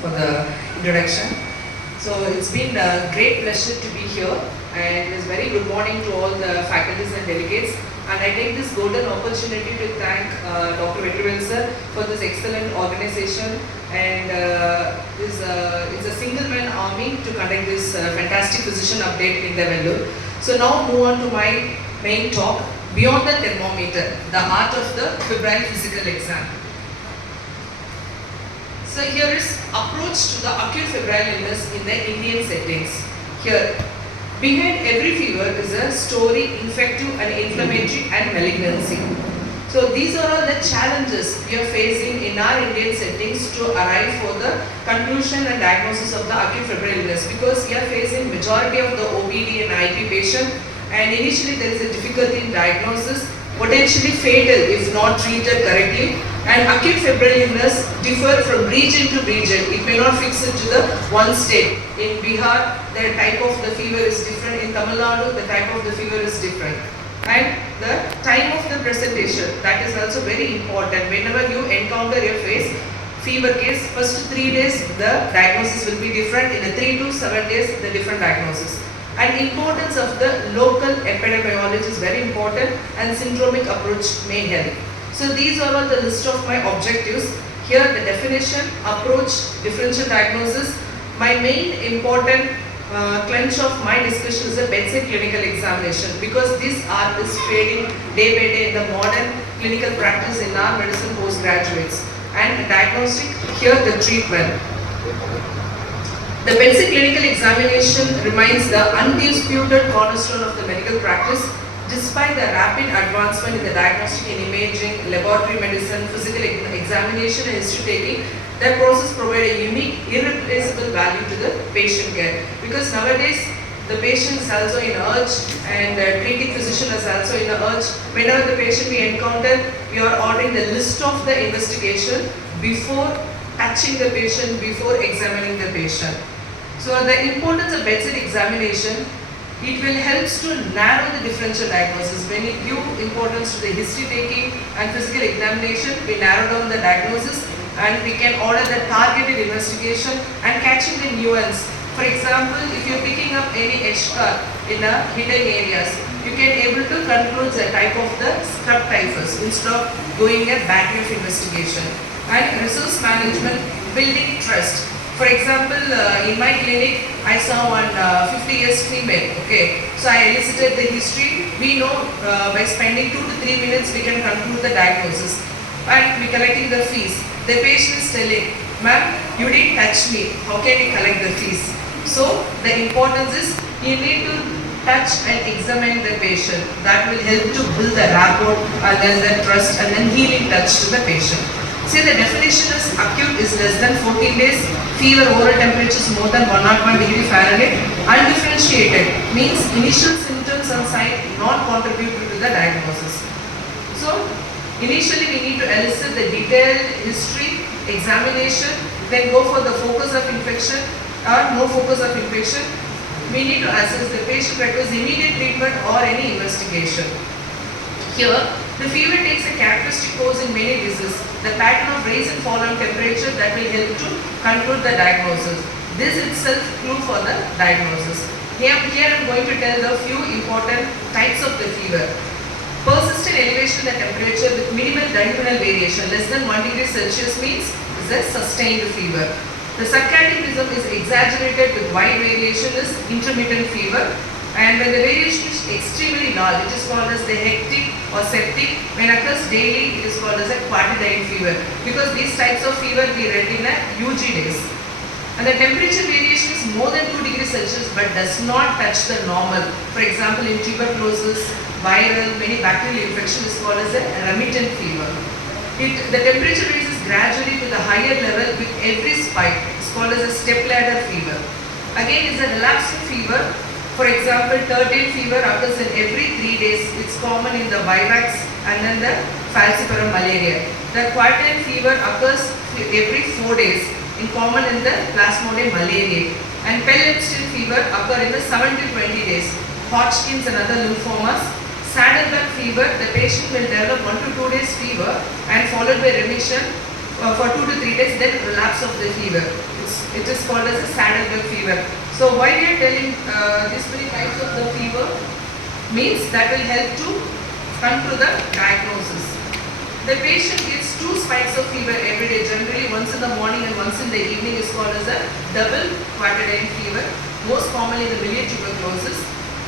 for the introduction. So it's been a great pleasure to be here, and it's very good morning to all the faculties and delegates. And I take this golden opportunity to thank Dr. Vetrivel sir for this excellent organization, and it's a single man army to conduct this fantastic physician update in the Vellore. So now move on to my main talk, Beyond the Thermometer, the art of the febrile physical exam. So here is approach to the acute febrile illness in the Indian settings. Here, behind every fever is a story, infective and inflammatory and malignancy. So these are all the challenges we are facing in our Indian settings to arrive for the conclusion and diagnosis of the acute febrile illness, because we are facing majority of the OPD and IP patient, and initially there is a difficulty in diagnosis, potentially fatal if not treated correctly. And acute febrile illness differ from region to region. It may not fix it to the one state. In Bihar, the type of the fever is different. In Tamil Nadu, the type of the fever is different. And the time of the presentation, that is also very important. Whenever you encounter your fever case, first 3 days the diagnosis will be different. In the 3 to 7 days, the different diagnosis. And importance of the local epidemiology is very important, and syndromic approach may help. So these are all the list of my objectives. Here the definition, approach, differential diagnosis. My main important clench of my discussion is the bedside clinical examination, because this art is fading day by day in the modern clinical practice in our medicine postgraduates. And diagnostic, here the treatment. The bedside clinical examination remains the undisputed cornerstone of the medical practice. Despite the rapid advancement in the diagnostic and imaging, laboratory medicine, physical examination and history taking, that process provides a unique, irreplaceable value to the patient care. Because nowadays, the patient is also in urge, and the treating physician is also in urge. Whenever the patient we encounter, we are ordering the list of the investigation before touching the patient, before examining the patient. So the importance of bedside examination, it will help to narrow the differential diagnosis. When we give importance to the history taking and physical examination, we narrow down the diagnosis, and we can order the targeted investigation and catching the nuance. For example, if you are picking up any H-scar in a hidden areas, you can able to conclude the type of the scrub typhus instead of doing a battery of investigation. And resource management, building trust. For example, in my clinic, I saw one 50 years female, okay. So I elicited the history. We know by spending 2 to 3 minutes, we can conclude the diagnosis. And we collecting the fees. The patient is telling, ma'am, you didn't touch me. How can you collect the fees? So the importance is, you need to touch and examine the patient. That will help to build the rapport and then the trust and then healing touch to the patient. See, the definition is acute is less than 14 days, fever, oral temperature is more than 101 degree Fahrenheit, undifferentiated means initial symptoms and signs not contributing to the diagnosis. So, initially we need to elicit the detailed history, examination, then go for the focus of infection or no focus of infection. We need to assess the patient requires immediate treatment or any investigation. Here, the fever takes a characteristic course in many diseases. The pattern of rise and fall on temperature that will help to conclude the diagnosis. This itself clue for the diagnosis. Here I am going to tell the few important types of the fever. Persistent elevation in the temperature with minimal diurnal variation less than 1 degree Celsius means is a sustained fever. The circadian rhythm is exaggerated with wide variation is intermittent fever. And when the variation is extremely large, it is called as the hectic or septic. When occurs daily, it is called as a quaternary fever, because these types of fever we read in a UG days. And the temperature variation is more than 2 degrees Celsius but does not touch the normal. For example, in tuberculosis, viral, many bacterial infection is called as a remittent fever. The temperature rises gradually to the higher level with every spike. It's called as a stepladder fever. Again, it's a relapsing fever. For example, tertian fever occurs in every 3 days. It's common in the vivax and then the falciparum malaria. The quaternary fever occurs every 4 days, in common in the plasmodium malariae. And Pell-Epstein fever occur in the 7 to 20 days. Hodgkin's and other lymphomas. Saddleback fever, the patient will develop 1 to 2 days fever and followed by remission. for 2 to 3 days, then relapse of the fever. It is called as a saddle bug fever. So why we are telling these many types of the fever means that will help to come to the diagnosis. The patient gets 2 spikes of fever every day, generally once in the morning and once in the evening, is called as a double quaternary fever, most commonly the miliary tuberculosis,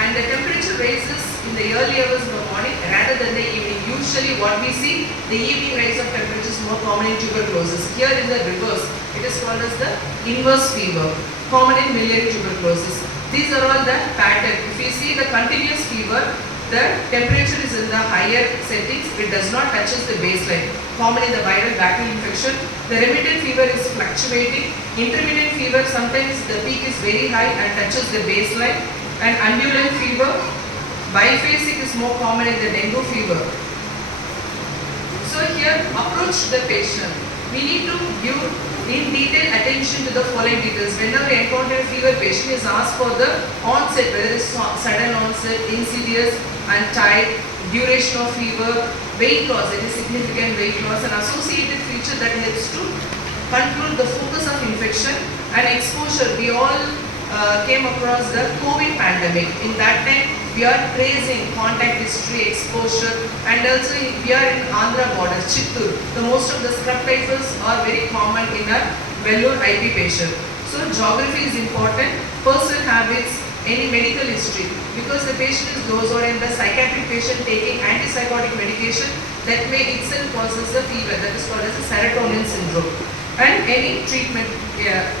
and the temperature rises in the early hours of the morning rather than the evening. Usually what we see, the evening rise of temperature is more common in tuberculosis. Here in the reverse, it is called as the inverse fever, common in miliary tuberculosis. These are all the pattern. If you see the continuous fever, the temperature is in the higher settings, it does not touches the baseline. Common in the viral bacterial infection. The remittent fever is fluctuating. Intermittent fever, sometimes the peak is very high and touches the baseline. And undulant fever, biphasic is more common in the dengue fever. So here, approach the patient. We need to give in detail attention to the following details. Whenever we encounter a fever, patient is asked for the onset, whether it is sudden onset, insidious and type, duration of fever, weight loss, it is significant weight loss, and associated feature that helps to control the focus of infection and exposure. We all came across the COVID pandemic. In that time, we are tracing contact history, exposure, and also we are in Andhra border, Chittoor. The most of the scrub typhus are very common in a Vellore IP patient. So geography is important, personal habits, any medical history. Because the patient is those or in the psychiatric patient taking antipsychotic medication, that may itself causes the fever, that is called as a serotonin syndrome, and any treatment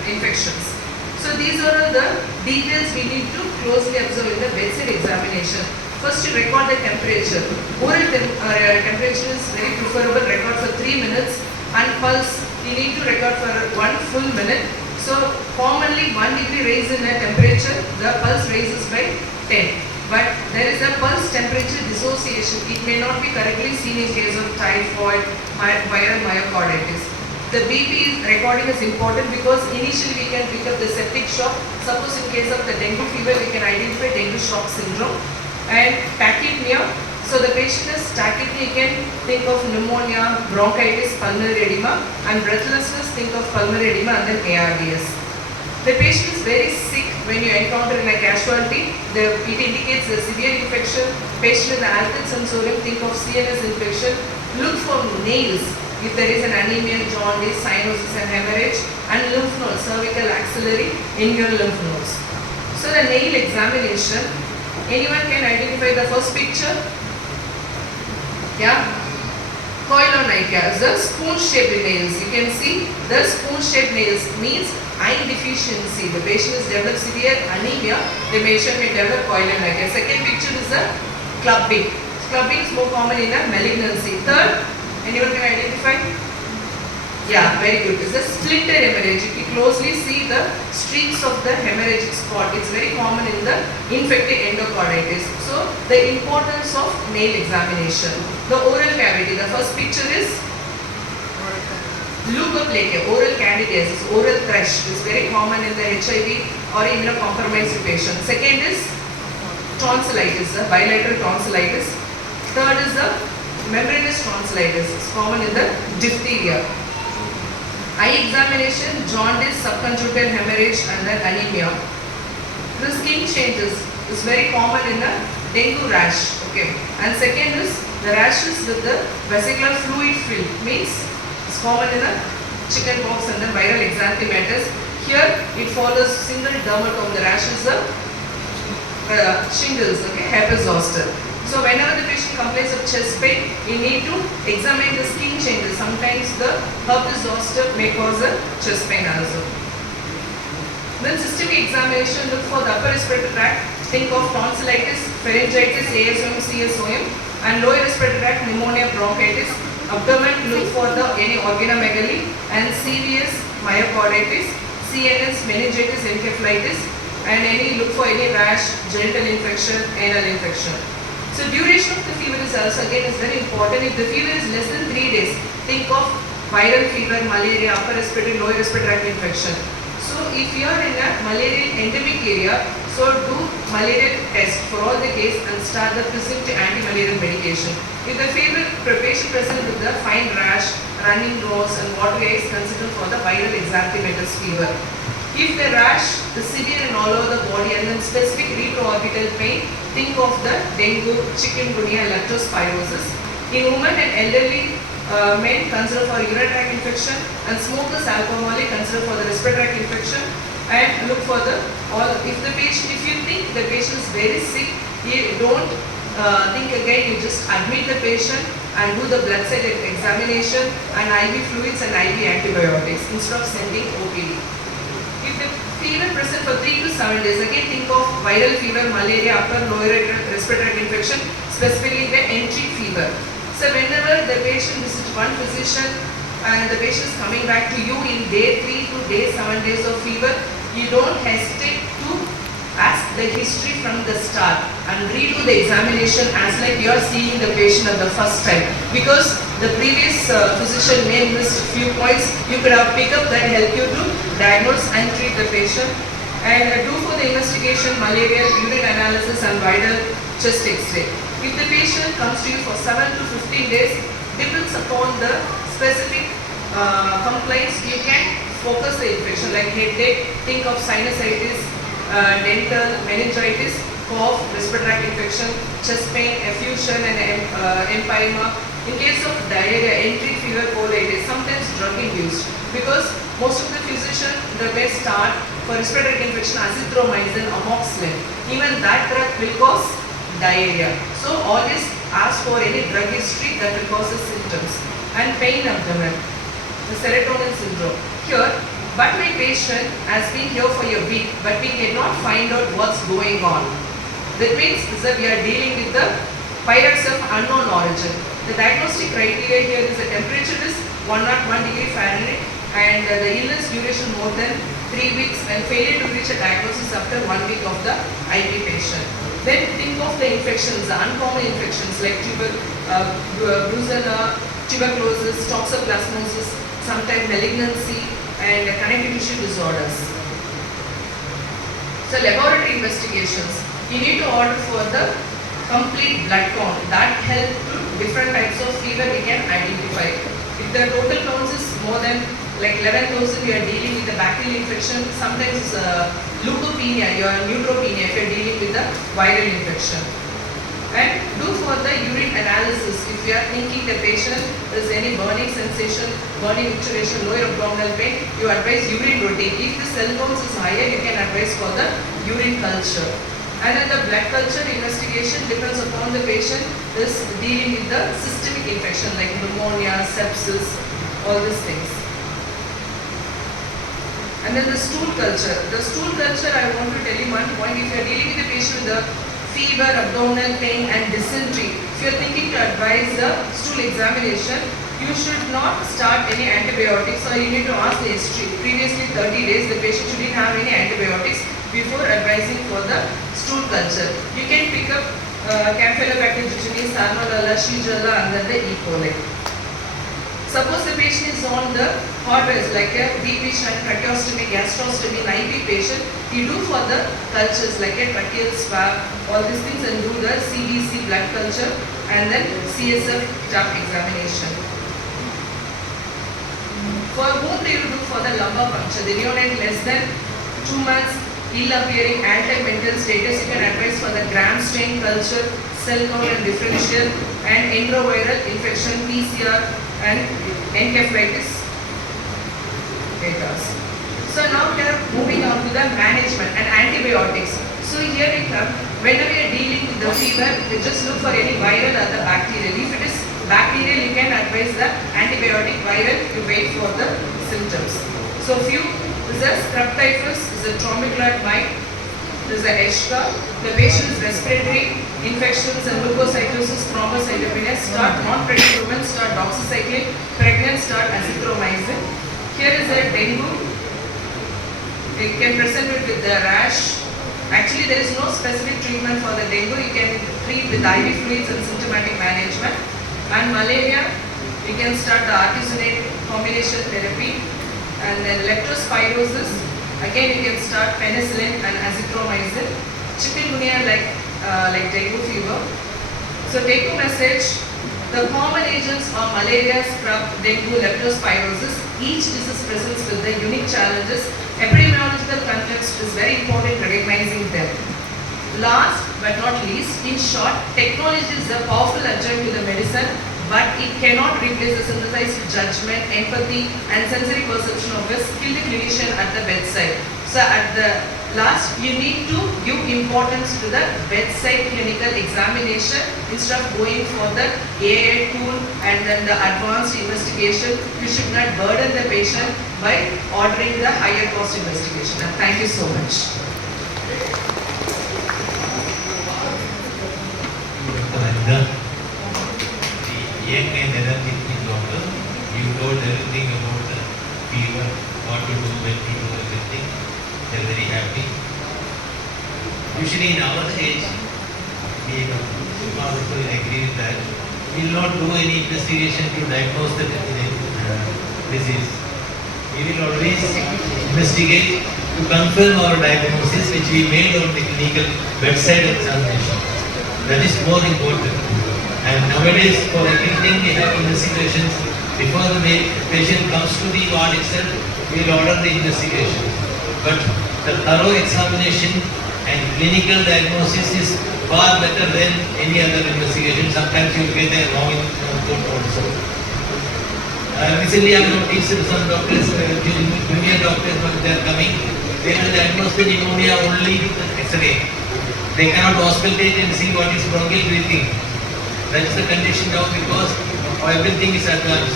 infections. So these are all the details we need to closely observe in the bedside examination. First, you record the temperature. Oral temperature is very preferable, record for 3 minutes, and pulse you need to record for 1 full minute. So commonly 1 degree raise in a temperature, the pulse raises by 10. But there is a pulse temperature dissociation. It may not be correctly seen in case of typhoid, viral myocarditis. The BP recording is important because initially we can pick up the septic shock. Suppose in case of the dengue fever, we can identify dengue shock syndrome. And tachypnea. So the patient is tachypnea, you can think of pneumonia, bronchitis, pulmonary edema, and breathlessness, think of pulmonary edema and then ARDS. The patient is very sick when you encounter in a casualty. It indicates a severe infection. Patient in the altered sensorium, think of CNS infection. Look for nails. If there is an anemia, jaundice, cyanosis and hemorrhage, and lymph nodes, cervical, axillary, inguinal lymph nodes. So the nail examination, anyone can identify the first picture? Yeah? Koilonychia is the spoon-shaped nails. You can see the spoon-shaped nails means iron deficiency. The patient has developed severe anemia, the patient may develop koilonychia. Second picture is the clubbing. Clubbing is more common in a malignancy. Third, anyone can identify? Yeah, very good. It's a splinter hemorrhage. If you closely see the streaks of the hemorrhagic spot, it's very common in the infected endocarditis. So, the importance of nail examination. The oral cavity. The first picture is leukoplakia, oral candidiasis, oral thrush. It's very common in the HIV or immunocompromised patient. Second is tonsillitis, the bilateral tonsillitis. Third is the membranous tonsillitis is common in the diphtheria. Eye examination, jaundice, subconjunctival hemorrhage and then anemia. The skin changes is very common in the dengue rash. Okay. And second is the rashes with the vesicular fluid film, means it's common in the chickenpox and the viral exanthematous. Here it follows single dermatome. The rash is the shingles, okay, herpes zoster. So whenever the patient complains of chest pain, you need to examine the skin changes. Sometimes the herpes zoster may cause a chest pain also. Then systemic examination, look for the upper respiratory tract. Think of tonsillitis, pharyngitis, ASOM, CSOM, and lower respiratory tract, pneumonia, bronchitis. Abdomen, look for the any organomegaly and serious myocarditis, CNS, meningitis, encephalitis, and look for any rash, genital infection, anal infection. So duration of the fever is also again is very important. If the fever is less than 3 days, think of viral fever, malaria, upper respiratory, lower respiratory tract infection. So if you are in a malarial endemic area, So do malaria test for all the case and start the presumed anti-malarial medication. If the fever patient present with the fine rash, running nose and watery eyes, consider for the viral exanthematous fever. If the rash is severe and all over the body and then specific retroorbital pain, think of the dengue, chikungunya, leptospirosis. In women and elderly men, consider for urinary tract infection, and smokers, alcoholic, consider for the respiratory tract infection, and look for the if you think the patient is very sick, you don't think again, you just admit the patient and do the blood cell examination and IV fluids and IV antibiotics instead of sending OPD. If the fever present for 3 to 7 days, again think of viral fever, malaria, upper lower respiratory infection, specifically the entry fever. So whenever the patient visits one physician and the patient is coming back to you in day 3 to day 7 days of fever, you don't hesitate to ask the history from the start and redo the examination as like you are seeing the patient at the first time, because the previous physician may have missed few points. You could have picked up that help you to diagnose and treat the patient. And do for the investigation malaria, urine analysis and vital chest x-ray. If the patient comes to you for 7 to 15 days, depends upon the specific complaints, you can focus the infection like headache, think of sinusitis, dental, meningitis, cough, respiratory tract infection, chest pain, effusion and empyema. In case of diarrhea, entry fever, colitis, sometimes drug induced, because most of the physicians may start for respiratory infection azithromycin, amoxicillin. Even that drug will cause diarrhea. So always ask for any drug history that will cause the symptoms. And pain abdomen, the serotonin syndrome. Here, but my patient has been here for a week, but we cannot find out what's going on. That means that we are dealing with the pyrex of unknown origin. The diagnostic criteria here is the temperature is 101 degree Fahrenheit and the illness duration more than 3 weeks and failure to reach a diagnosis after 1 week of the IV patient. Then think of the infections, the uncommon infections like brucella, tuberculosis, toxoplasmosis, sometimes malignancy and connective tissue disorders. So laboratory investigations, you need to order for the complete blood count. That helps different types of fever we can identify. If the total counts is more than like 11,000, you are dealing with the bacterial infection. Sometimes it's leukopenia, you are neutropenia if you are dealing with the viral infection. And do for the urine analysis. If you are thinking the patient is any burning sensation, burning obturation, lower abdominal pain, you advise urine routine. If the cell counts is higher, you can advise for the urine culture. And then the blood culture investigation depends upon the patient is dealing with the systemic infection like pneumonia, sepsis, all these things. And then the stool culture. The stool culture, I want to tell you one point. If you are dealing with a patient with the fever, abdominal pain and dysentery, if you are thinking to advise the stool examination, you should not start any antibiotics or you need to ask the history. Previously 30 days, the patient shouldn't have any antibiotics before advising for the stool culture. You can pick up Campylobacter jejuni, Salmonella, Shigella and then the E. coli. Suppose the patient is on the hot rest like a BP shunt, tracheostomy, gastrostomy, an IV patient, you do for the cultures like a tracheal swab, all these things and do the CBC blood culture and then CSF tap examination. For whom do you do for the lumbar puncture? The neonate less than 2 months, ill appearing, anti-mental status, you can advise for the gram strain culture, cell count and differential and enteroviral infection, PCR and encephalitis data. So now we are moving on to the management and antibiotics. So here we come, whenever we are dealing with the fever, we just look for any viral or the bacterial. If it is bacterial, you can advise the antibiotic. Viral, you wait for the symptoms. So few, this is scrub typhus, this is a trombiclad mite, this is a Eshka. The patient is respiratory infections and leukocytosis, thrombocytopenia, start non-pregnant women, start doxycycline, pregnant start azithromycin. Here is a dengue. It can present with the rash. Actually, there is no specific treatment for the dengue. You can treat with IV fluids and symptomatic management. And malaria, you can start the artesunate combination therapy. And then leptospirosis, Again, you can start penicillin and azithromycin. Chikungunya like dengue fever. So take home message. The common agents are malaria, scrub, dengue, leptospirosis. Each disease presents with the unique challenges. Epidemiological context is very important recognizing them. Last but not least, in short, technology is a powerful adjunct to the medicine, but it cannot replace the synthesized judgment, empathy, and sensory perception of a skilled clinician at the bedside. So at the last, you need to give importance to the bedside clinical examination instead of going for the AI tool and then the advanced investigation. You should not burden the patient by ordering the higher cost investigation. And thank you so much. Dr. the young and energetic doctor, you told everything about the fever, what to do, when to do everything. They are very happy. Usually in our age, we also agree with that. We will not do any investigation to diagnose the disease. We will always investigate to confirm our diagnosis which we made on the clinical bedside examination. That is more important. And nowadays, for everything we have investigations. Before the patient comes to the ward itself, we will order the investigation. But the thorough examination and clinical diagnosis is far better than any other investigation. Sometimes you will get a wrong input also. Recently, I have noticed some doctors, junior doctors, when they are coming, they will diagnose the pneumonia only with the X-ray. They cannot auscultate and see what is bronchial breathing. That is the condition now because everything is advanced.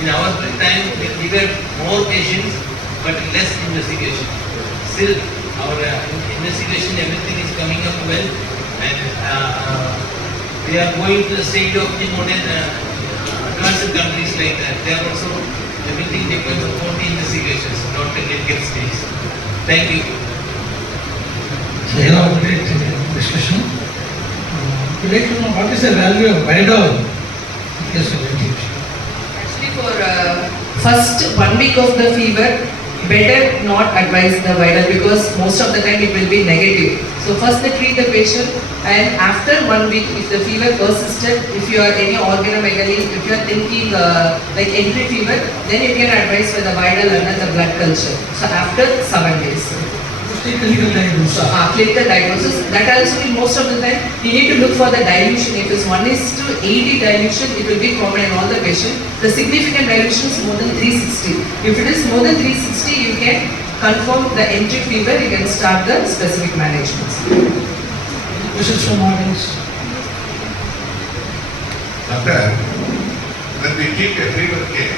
In our time, we were more patients but less investigation. Still, our investigation, everything is coming up well, and we are going to the state of the modern advanced countries like that. They are also, everything depends upon the investigations, not the clinical stage. Thank you. So here our great discussion. We'd like to know what is the value of Vidal in case of infusion. Actually, for first 1 week of the fever, better not advise the Vidal because most of the time it will be negative. So first they treat the patient, and after 1 week, if the fever persisted, if you are any organomegaly, if you are thinking like entry fever, then you can advise for the Vidal and the blood culture. So after 7 days. Clinical diagnosis. Clinical diagnosis. That also in most of the time you need to look for the dilution. If it's 1:80 dilution, it will be common in all the patients. The significant dilution is more than 360. If it is more than 360, you can confirm the entry fever. You can start the specific management. Questions from audience? Doctor, when we treat a fever case,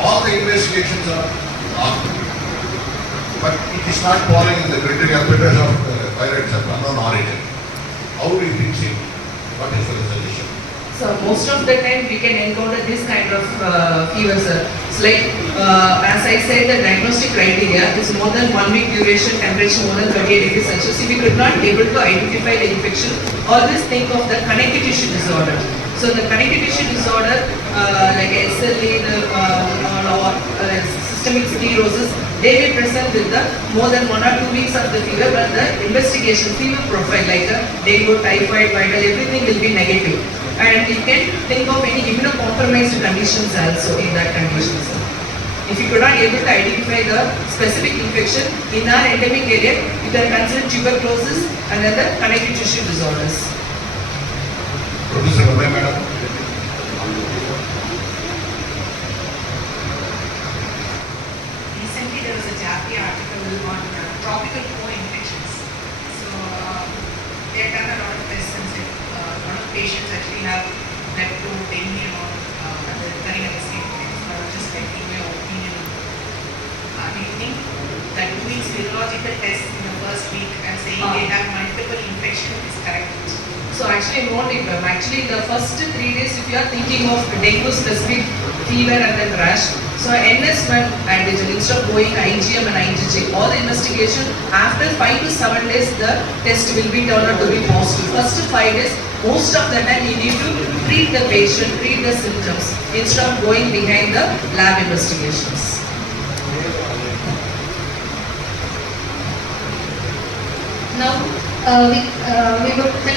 all the investigations are on. But it is not falling in the criteria because of viruses of unknown origin. How do you fix it? What is the solution? So most of the time we can encounter this kind of fever, sir. It's like, as I said, the diagnostic criteria is more than 1 week duration, temperature more than 38 degrees Celsius. If we could not able to identify the infection, always think of the connective tissue disorder. So the connective tissue disorder, like SLE or systemic sclerosis, they may present with the more than 1 or 2 weeks of the fever, but the investigation fever profile like the dengue, typhoid, viral, everything will be negative. And you can think of any immunocompromised conditions also in that condition. If you could not able to identify the specific infection in our endemic area, you can consider tuberculosis and other connective tissue disorders. Professor Abhay, madam. Recently, there was a JAPI article on tropical co-infections. So, they have done a lot of tests and said a lot of patients actually have led to dengue or other recurring at the same time. So, I was just like in your opinion. Do you think that doing serological tests in the first week and saying they have multiple infections is correct? So actually not even. Actually the first 3 days if you are thinking of dengue specific fever and then rash, so NS1 antigen instead of going IgM and IgG, all the investigation after 5 to 7 days the test will be turned out to be positive. First 5 days, most of the time you need to treat the patient, treat the symptoms instead of going behind the lab investigations. Now we would